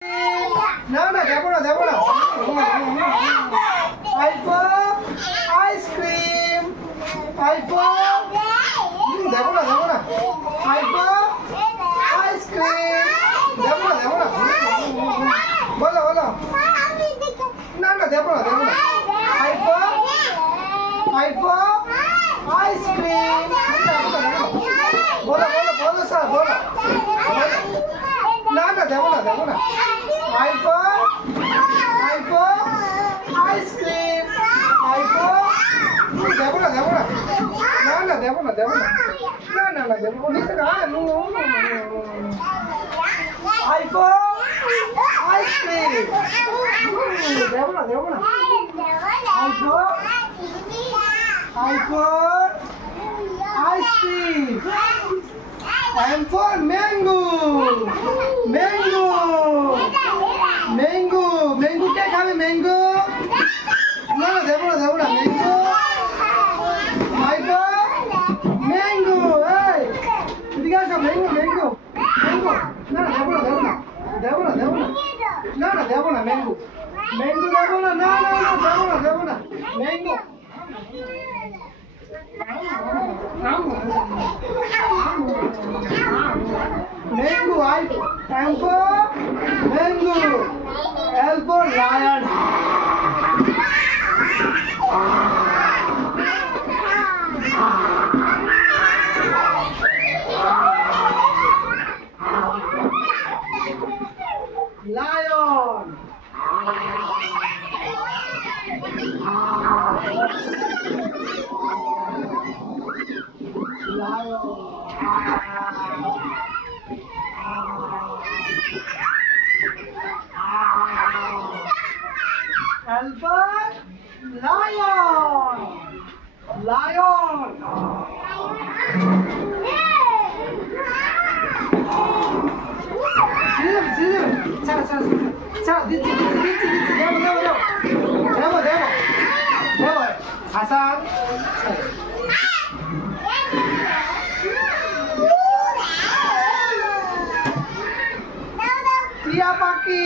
না না দেবো না দেবো না আইসক্রিম দেবো না দেবো না আইসক্রিম দেবো না বলো বলো না না দেবো না আইসক্রিম বলো বলো বলো স্যার বলো না না দেবো না আইসক্রিম দেবো না না না দেবো না দেবো না আইসক্রিম দেবো না ice cream I'm for mango. Mango क्या खावे mango? ना देवो ना mango. Mango, hey. दिखा सब mango. ना देवो ना देवो ना mango. Mango देवो ना देवो ना mango. Mango, I'm for mango. L for lion. Alpha lion. 자, 니치. 대보. 사산. টিয়া পাখি